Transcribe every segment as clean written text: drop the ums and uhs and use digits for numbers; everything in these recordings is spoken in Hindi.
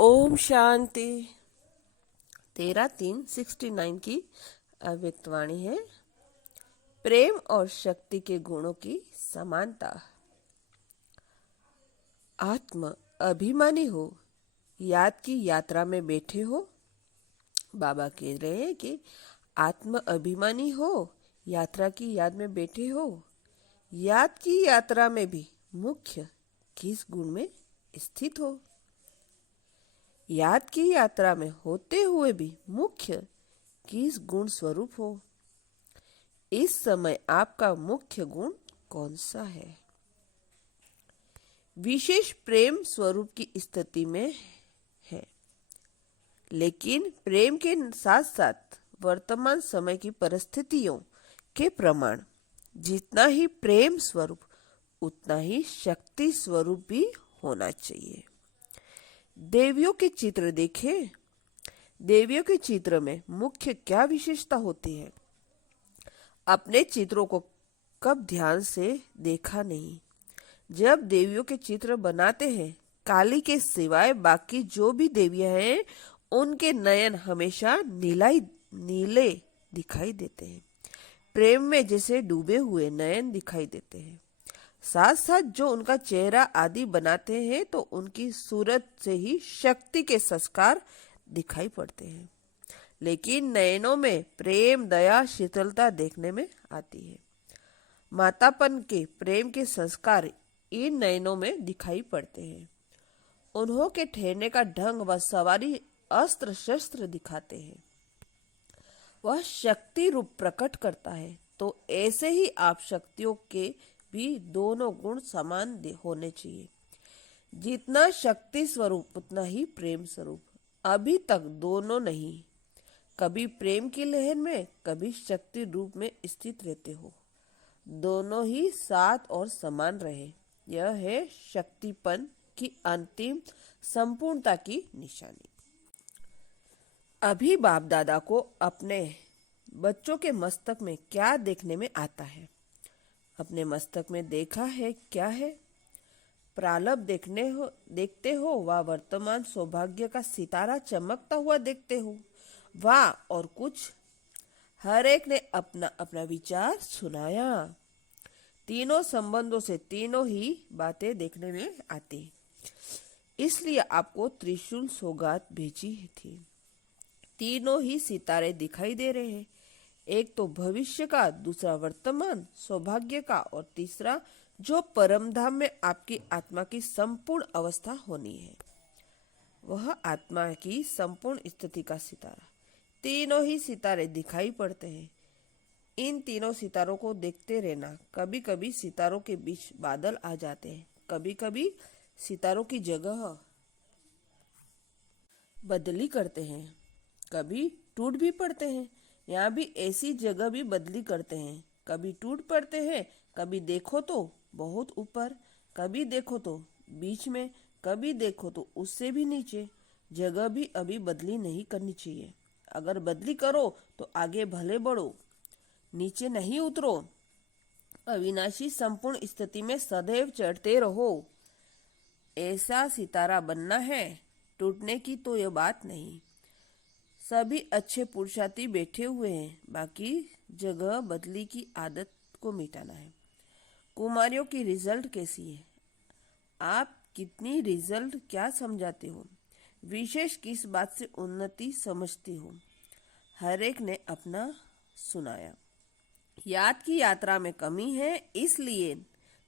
ओम शांति। 13-3-69 की अव्यक्तवाणी है। प्रेम और शक्ति के गुणों की समानता। आत्म अभिमानी हो, याद की यात्रा में बैठे हो। बाबा कह रहे हैं कि आत्म अभिमानी हो, यात्रा की याद में बैठे हो। याद की यात्रा में भी मुख्य किस गुण में स्थित हो? याद की यात्रा में होते हुए भी मुख्य किस गुण स्वरूप हो? इस समय आपका मुख्य गुण कौन सा है? विशेष प्रेम स्वरूप की स्थिति में है, लेकिन प्रेम के साथ साथ वर्तमान समय की परिस्थितियों के प्रमाण जितना ही प्रेम स्वरूप उतना ही शक्ति स्वरूप भी होना चाहिए। देवियों के चित्र देखें। देवियों के चित्र में मुख्य क्या विशेषता होती है? अपने चित्रों को कब ध्यान से देखा नहीं? जब देवियों के चित्र बनाते हैं, काली के सिवाय बाकी जो भी देवियां हैं उनके नयन हमेशा नीले दिखाई देते हैं। प्रेम में जैसे डूबे हुए नयन दिखाई देते हैं। साथ साथ जो उनका चेहरा आदि बनाते हैं तो उनकी सूरत से ही शक्ति के संस्कार दिखाई पड़ते हैं। लेकिन नयनों में प्रेम, दया, शीतलता देखने में आती है। मातापन के प्रेम के संस्कार इन नयनों में दिखाई पड़ते हैं। उन्हों के ठहरने का ढंग व सवारी अस्त्र शस्त्र दिखाते हैं। वह शक्ति रूप प्रकट करता है। तो ऐसे ही आप शक्तियों के भी दोनों गुण समान होने चाहिए। जितना शक्ति स्वरूप उतना ही प्रेम स्वरूप। अभी तक दोनों नहीं, कभी प्रेम की लहर में कभी शक्ति रूप में स्थित रहते हो। दोनों ही साथ और समान रहे, यह है शक्तिपन की अंतिम संपूर्णता की निशानी। अभी बाप दादा को अपने बच्चों के मस्तक में क्या देखने में आता है? अपने मस्तक में देखा है क्या है? प्रारब्ध देखते हो व वर्तमान सौभाग्य का सितारा चमकता हुआ देखते हो, वाह और कुछ? हर एक ने अपना अपना विचार सुनाया। तीनों संबंधों से तीनों ही बातें देखने में आती, इसलिए आपको त्रिशूल सौगात भेजी थी। तीनों ही सितारे दिखाई दे रहे हैं। एक तो भविष्य का, दूसरा वर्तमान सौभाग्य का और तीसरा जो परम धाम में आपकी आत्मा की संपूर्ण अवस्था होनी है, वह आत्मा की संपूर्ण स्थिति का सितारा। तीनों ही सितारे दिखाई पड़ते हैं। इन तीनों सितारों को देखते रहना। कभी कभी सितारों के बीच बादल आ जाते हैं, कभी कभी सितारों की जगह बदली करते हैं, कभी टूट भी पड़ते हैं। यहाँ भी ऐसी जगह भी बदली करते हैं, कभी टूट पड़ते हैं, कभी देखो तो बहुत ऊपर, कभी देखो तो बीच में, कभी देखो तो उससे भी नीचे। जगह भी अभी बदली नहीं करनी चाहिए। अगर बदली करो तो आगे भले बढ़ो, नीचे नहीं उतरो। अविनाशी संपूर्ण स्थिति में सदैव चढ़ते रहो। ऐसा सितारा बनना है, टूटने की तो यह बात नहीं। सभी अच्छे पुरुषार्थी बैठे हुए हैं, बाकी जगह बदली की आदत को मिटाना है। कुमारियों की रिजल्ट कैसी है? आप कितनी रिजल्ट क्या समझाते हो? विशेष किस बात से उन्नति समझती हो? हर एक ने अपना सुनाया। याद की यात्रा में कमी है, इसलिए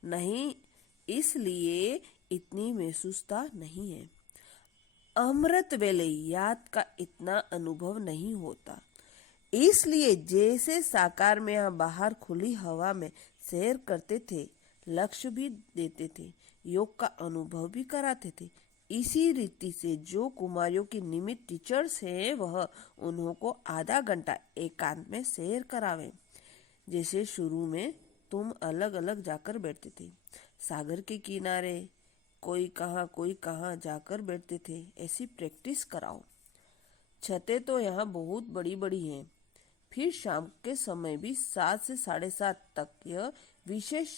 नहीं, इसलिए इतनी महसूसता नहीं है। अमृत वेले याद का इतना अनुभव नहीं होता, इसलिए जैसे साकार में यहाँ बाहर खुली हवा में सैर करते थे, लक्ष्य भी देते थे, योग का अनुभव भी कराते थे, इसी रीति से जो कुमारियों की निमित्त टीचर्स हैं वह उन्हों को आधा घंटा एकांत में सैर करावे। जैसे शुरू में तुम अलग अलग जाकर बैठते थे, सागर के किनारे, कोई कहाँ जाकर बैठते थे, ऐसी प्रैक्टिस कराओ। छतें तो यहाँ बहुत बड़ी बड़ी हैं। फिर शाम के समय भी 7 से 7:30 तक यह विशेष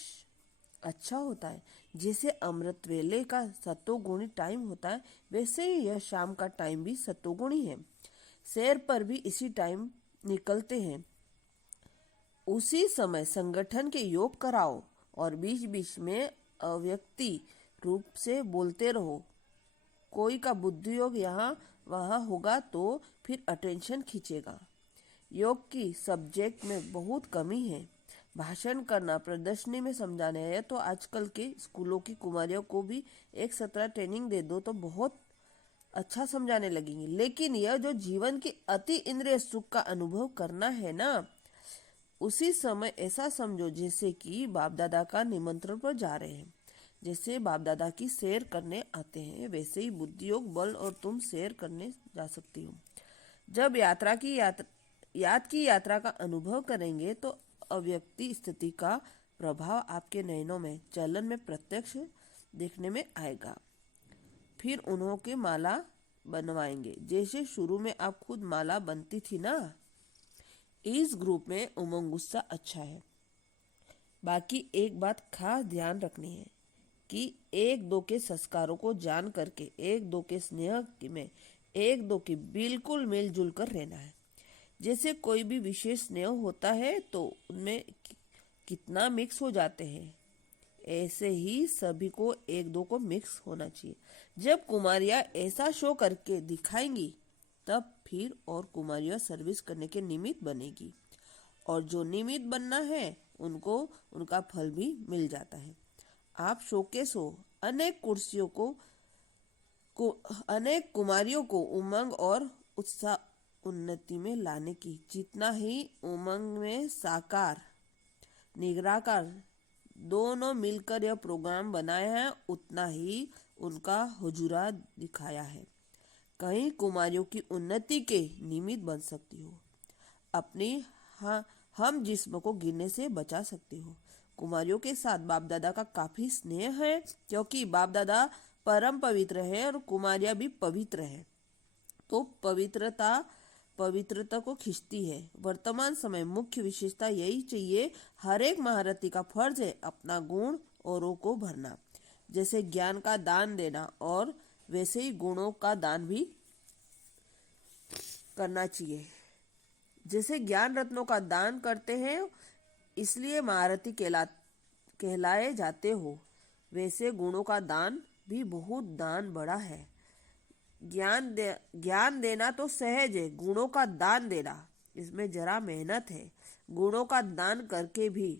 अच्छा होता है। जैसे अमृत वेले का सतोगुणी टाइम होता है, वैसे ही यह शाम का टाइम भी सतोगुणी है। सैर पर भी इसी टाइम निकलते हैं। उसी समय संगठन के योग कराओ और बीच बीच में अव्यक्ति रूप से बोलते रहो। कोई का बुद्धि योग यहाँ वहाँ होगा तो फिर अटेंशन खींचेगा। योग की सब्जेक्ट में बहुत कमी है। भाषण करना, प्रदर्शनी में समझाना है तो आजकल के स्कूलों की कुमारियों को भी एक सत्रह ट्रेनिंग दे दो तो बहुत अच्छा समझाने लगेंगी। लेकिन यह जो जीवन की अति इंद्रिय सुख का अनुभव करना है ना, उसी समय ऐसा समझो जैसे कि बाप दादा का निमंत्रण पर जा रहे हैं। जैसे बाप दादा की सैर करने आते हैं, वैसे ही बुद्धि योग बल और तुम सैर करने जा सकती हो। जब याद की यात्रा का अनुभव करेंगे तो अव्यक्ति स्थिति का प्रभाव आपके नयनों में, चलन में प्रत्यक्ष देखने में आएगा। फिर उन्हों के माला बनवाएंगे, जैसे शुरू में आप खुद माला बनती थी ना। इस ग्रुप में उमंग गुस्सा अच्छा है। बाकी एक बात खास ध्यान रखनी है कि एक दो के संस्कारों को जान करके, एक दो के स्नेह में एक दो की बिल्कुल मिलजुल कर रहना है। जैसे कोई भी विशेष स्नेह होता है तो उनमें कितना मिक्स हो जाते हैं, ऐसे ही सभी को एक दो को मिक्स होना चाहिए। जब कुमारियां ऐसा शो करके दिखाएंगी तब फिर और कुमारियां सर्विस करने के निमित्त बनेगी, और जो निमित्त बनना है उनको उनका फल भी मिल जाता है। आप शोकेस हो। अनेक कुर्सियों को अनेक कुमारियों को उमंग और उत्साह उन्नति में लाने की, जितना ही उमंग में साकार निराकार दोनों मिलकर यह प्रोग्राम बनाया है, उतना ही उनका हुजूरा दिखाया है। कहीं कुमारियों की उन्नति के निमित्त बन सकती हो, अपनी हम जिस्म को गिरने से बचा सकती हो। कुमारियों के साथ बाप दादा का काफी स्नेह है, क्योंकि बाप दादा परम पवित्र है और कुमारियां भी पवित्र है, तो पवित्रता को खींचती है। वर्तमान समय मुख्य विशेषता यही चाहिए। हर एक महारथी का फर्ज है अपना गुण औरों को भरना। जैसे ज्ञान का दान देना, और वैसे ही गुणों का दान भी करना चाहिए। जैसे ज्ञान रत्नों का दान करते हैं इसलिए महारथी कहलाए जाते हो, वैसे गुणों का दान भी बहुत दान बड़ा है। ज्ञान देना तो सहज है, गुणों का दान देना इसमें जरा मेहनत है। गुणों का दान करके भी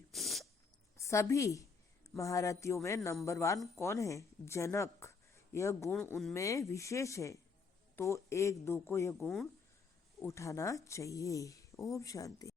सभी महारथियों में नंबर 1 कौन है? जनक। यह गुण उनमें विशेष है, तो एक दो को यह गुण उठाना चाहिए। ओम शांति।